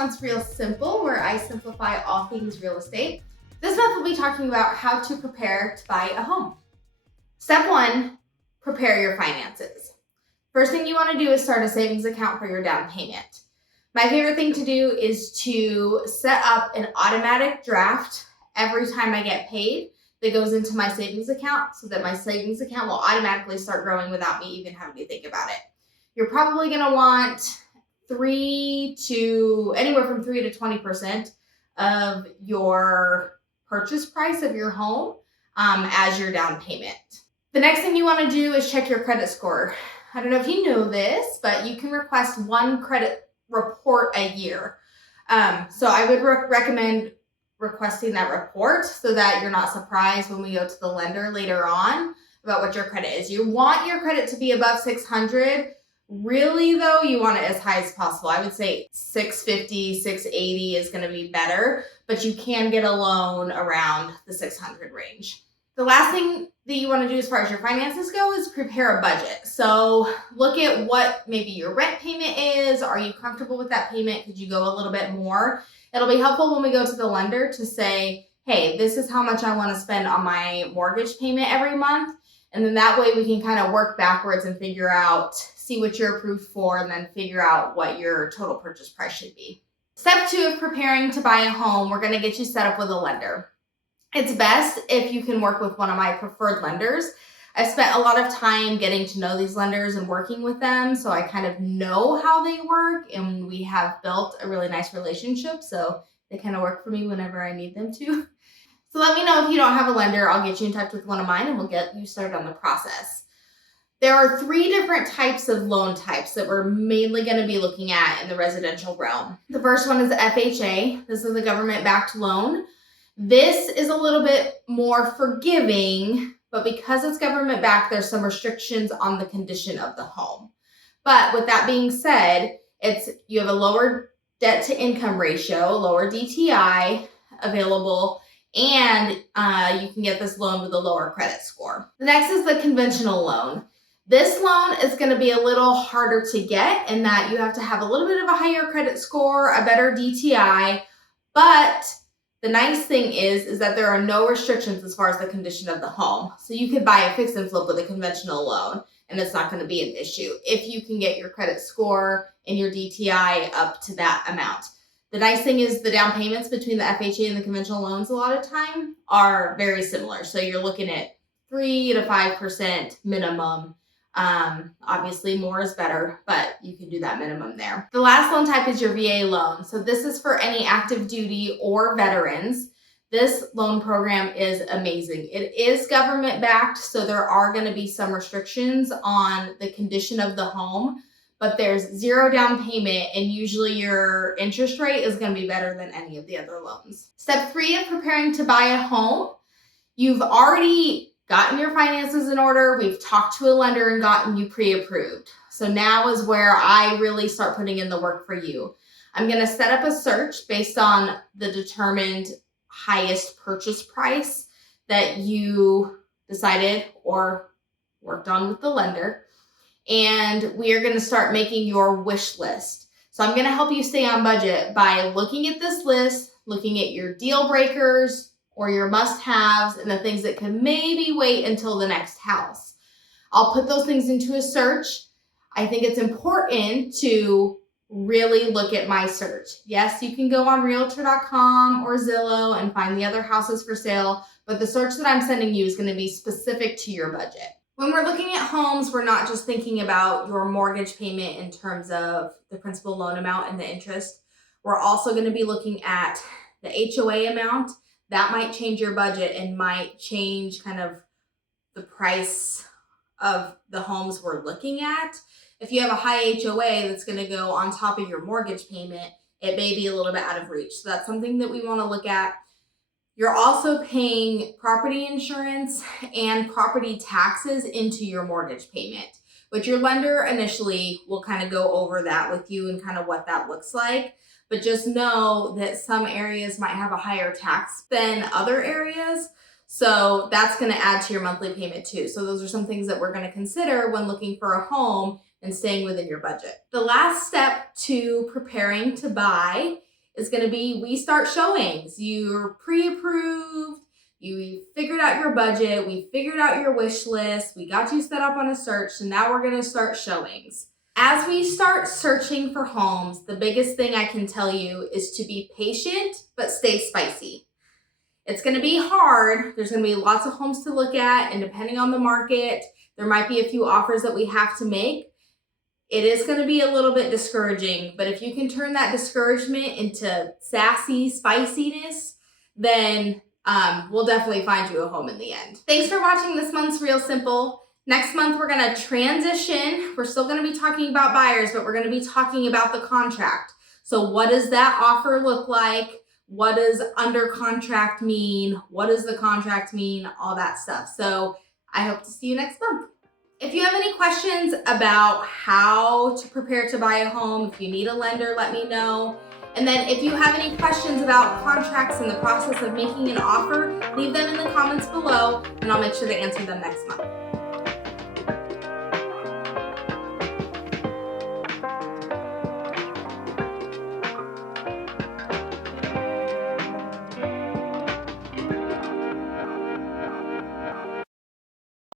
Month's Real Simple, where I simplify all things real estate. This month we'll be talking about how to prepare to buy a home. Step 1, prepare your finances. First thing you want to do is start a savings account for your down payment. My favorite thing to do is to set up an automatic draft every time I get paid that goes into my savings account so that my savings account will automatically start growing without me even having to think about it. You're probably going to want anywhere from 3 to 20% of your purchase price of your home as your down payment. The next thing you want to do is check your credit score. I don't know if you know this, but you can request one credit report a year. So I would recommend requesting that report so that you're not surprised when we go to the lender later on about what your credit is. You want your credit to be above 600. Really though, you want it as high as possible. I would say 650, 680 is going to be better, but you can get a loan around the 600 range. The last thing that you want to do as far as your finances go is prepare a budget. So look at what maybe your rent payment is. Are you comfortable with that payment? Could you go a little bit more? It'll be helpful when we go to the lender to say, hey, this is how much I want to spend on my mortgage payment every month. And then that way we can kind of work backwards and see what you're approved for, and then figure out what your total purchase price should be. Step 2 of preparing to buy a home, we're going to get you set up with a lender. It's best if you can work with one of my preferred lenders. I've spent a lot of time getting to know these lenders and working with them, so I kind of know how they work, and we have built a really nice relationship, so they kind of work for me whenever I need them to. So let me know if you don't have a lender. I'll get you in touch with one of mine, and we'll get you started on the process. There are 3 different types of loan types that we're mainly going to be looking at in the residential realm. The first one is FHA. This is a government-backed loan. This is a little bit more forgiving, but because it's government-backed, there's some restrictions on the condition of the home. But with that being said, you have a lower debt-to-income ratio, lower DTI available, and you can get this loan with a lower credit score. The next is the conventional loan. This loan is going to be a little harder to get in that you have to have a little bit of a higher credit score, a better DTI, but the nice thing is that there are no restrictions as far as the condition of the home. So you could buy a fix and flip with a conventional loan, and it's not going to be an issue if you can get your credit score and your DTI up to that amount. The nice thing is the down payments between the FHA and the conventional loans a lot of time are very similar. So you're looking at 3 to 5% minimum. Obviously more is better, but you can do that minimum there. The last loan type is your VA loan. So this is for any active duty or veterans. This loan program is amazing. It is government backed, so there are going to be some restrictions on the condition of the home, but there's 0 down payment, and usually your interest rate is going to be better than any of the other loans. Step 3 of preparing to buy a home. You've already gotten your finances in order. We've talked to a lender and gotten you pre-approved. So now is where I really start putting in the work for you. I'm going to set up a search based on the determined highest purchase price that you decided or worked on with the lender. And we are going to start making your wish list. So I'm going to help you stay on budget by looking at this list, looking at your deal breakers, or your must-haves, and the things that can maybe wait until the next house. I'll put those things into a search. I think it's important to really look at my search. Yes, you can go on Realtor.com or Zillow and find the other houses for sale, but the search that I'm sending you is going to be specific to your budget. When we're looking at homes, we're not just thinking about your mortgage payment in terms of the principal loan amount and the interest. We're also going to be looking at the HOA amount. That might change your budget and might change kind of the price of the homes we're looking at. If you have a high HOA that's going to go on top of your mortgage payment, it may be a little bit out of reach. So that's something that we want to look at. You're also paying property insurance and property taxes into your mortgage payment, which your lender initially will kind of go over that with you and kind of what that looks like. But just know that some areas might have a higher tax than other areas. So that's going to add to your monthly payment too. So those are some things that we're going to consider when looking for a home and staying within your budget. The last step to preparing to buy is going to be we start showings. You're pre-approved. You figured out your budget. We figured out your wish list. We got you set up on a search. And now we're going to start showings. As we start searching for homes, the biggest thing I can tell you is to be patient, but stay spicy. It's going to be hard. There's going to be lots of homes to look at, and depending on the market, there might be a few offers that we have to make. It is going to be a little bit discouraging, but if you can turn that discouragement into sassy spiciness, then we'll definitely find you a home in the end. Thanks for watching this month's Real Simple. Next month, we're going to transition. We're still going to be talking about buyers, but we're going to be talking about the contract. So what does that offer look like? What does under contract mean? What does the contract mean? All that stuff. So I hope to see you next month. If you have any questions about how to prepare to buy a home, if you need a lender, let me know. And then if you have any questions about contracts and the process of making an offer, leave them in the comments below and I'll make sure to answer them next month.